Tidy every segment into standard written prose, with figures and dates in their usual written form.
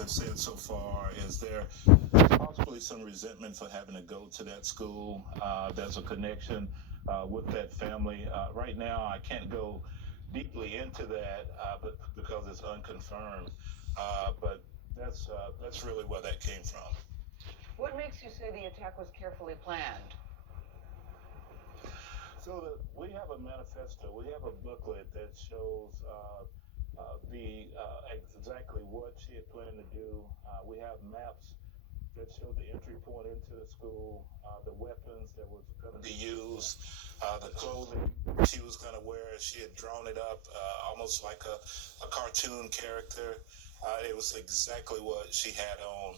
I've said so far is there possibly some resentment for having to go to that school. There's a connection with that family. Right now, I can't go deeply into that, but because it's unconfirmed. But that's really where that came from. What makes you say the attack was carefully planned? We have a manifesto. We have a booklet that shows the exactly what she had planned to do. We have maps that showed the entry point into the school, the weapons that was going to be used, the clothing she was going to wear. She had drawn it up almost like a cartoon character. It was exactly what she had on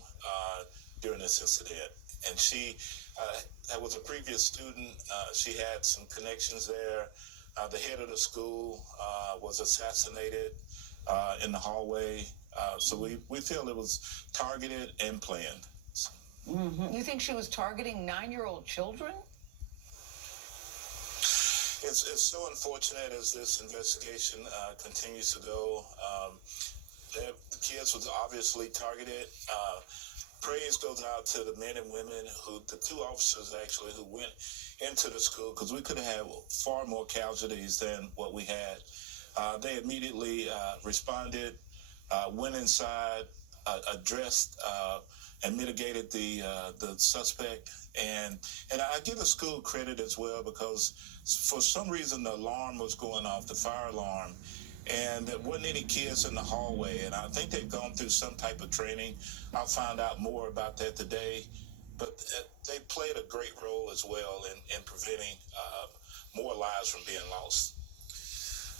during this incident. And that was a previous student. She had some connections there. The head of the school was assassinated in the hallway. So we feel it was targeted and planned. You think she was targeting 9-year-old children? It's so unfortunate as this investigation continues to go. The kids was obviously targeted. Praise goes out to the men and women the two officers actually who went into the school, because we could have had far more casualties than what we had. They immediately responded, went inside, addressed and mitigated the suspect, and I give the school credit as well, because for some reason the alarm was going off, the fire alarm, and there wasn't any kids in the hallway, and I think they've gone through some type of training. I'll find out more about that today, but they played a great role as well in preventing more lives from being lost.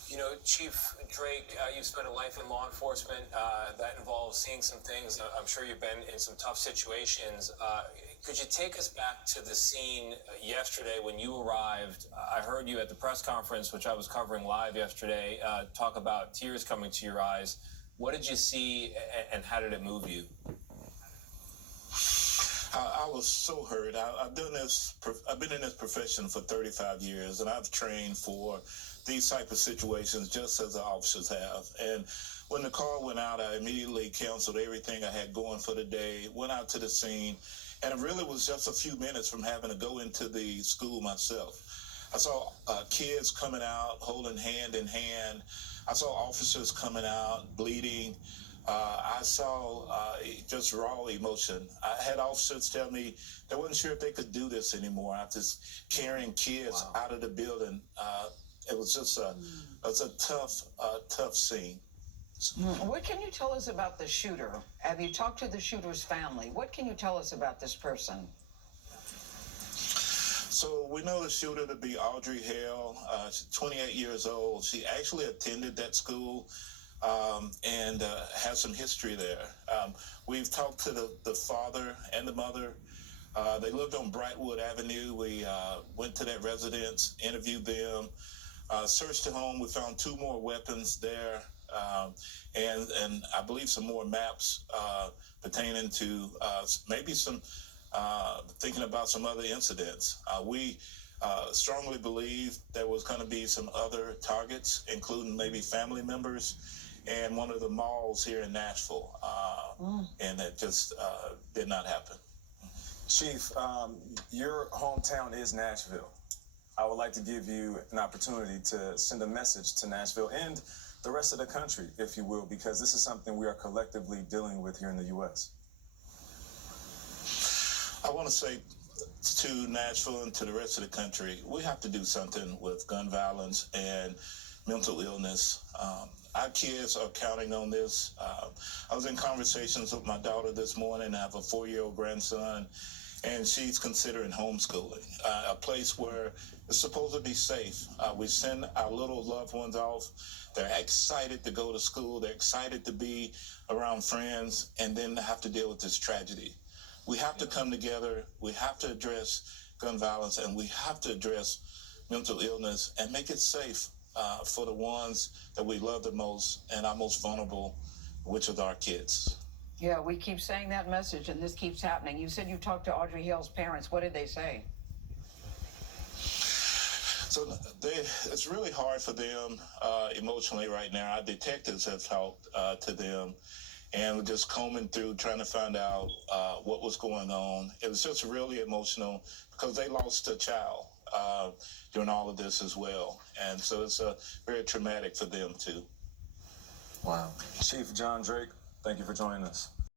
You know, Chief Drake, you've spent a life in law enforcement. That involves seeing some things. I'm sure you've been in some tough situations. Could you take us back to the scene yesterday when you arrived? I heard you at the press conference, which I was covering live yesterday, talk about tears coming to your eyes. What did you see, and how did it move you? I was so hurt. I've been in this profession for 35 years, and I've trained for these type of situations just as the officers have. And when the call went out, I immediately canceled everything I had going for the day, went out to the scene, and it really was just a few minutes from having to go into the school myself. I saw kids coming out, holding hand in hand. I saw officers coming out, bleeding. I saw just raw emotion. I had officers tell me they wasn't sure if they could do this anymore after carrying kids out of the building. It was just a tough scene. What can you tell us about the shooter? Have you talked to the shooter's family? What can you tell us about this person? So we know the shooter to be Audrey Hale. She's 28 years old. She actually attended that school and has some history there. We've talked to the father and the mother. They lived on Brightwood Avenue. We went to that residence, interviewed them, searched the home. We found 2 more weapons there, and I believe some more maps pertaining to maybe some thinking about some other incidents. We strongly believe there was going to be some other targets, including maybe family members, and one of the malls here in Nashville, and that just did not happen. Chief, your hometown is Nashville. I would like to give you an opportunity to send a message to Nashville and the rest of the country, if you will, because this is something we are collectively dealing with here in the U.S. I want to say to Nashville and to the rest of the country, we have to do something with gun violence and mental illness. Our kids are counting on this. I was in conversations with my daughter this morning. I have a 4-year-old grandson, and she's considering homeschooling, a place where it's supposed to be safe. We send our little loved ones off. They're excited to go to school. They're excited to be around friends, and then they have to deal with this tragedy. We have to come together. We have to address gun violence, and we have to address mental illness and make it safe for the ones that we love the most and are most vulnerable, which are our kids. Yeah, we keep saying that message, and this keeps happening. You said you talked to Audrey Hale's parents. What did they say? So it's really hard for them emotionally right now. Our detectives have talked to them, and we're just combing through trying to find out what was going on. It was just really emotional because they lost a child during all of this as well, and so it's very traumatic for them too. Wow. Chief John Drake, thank you for joining us.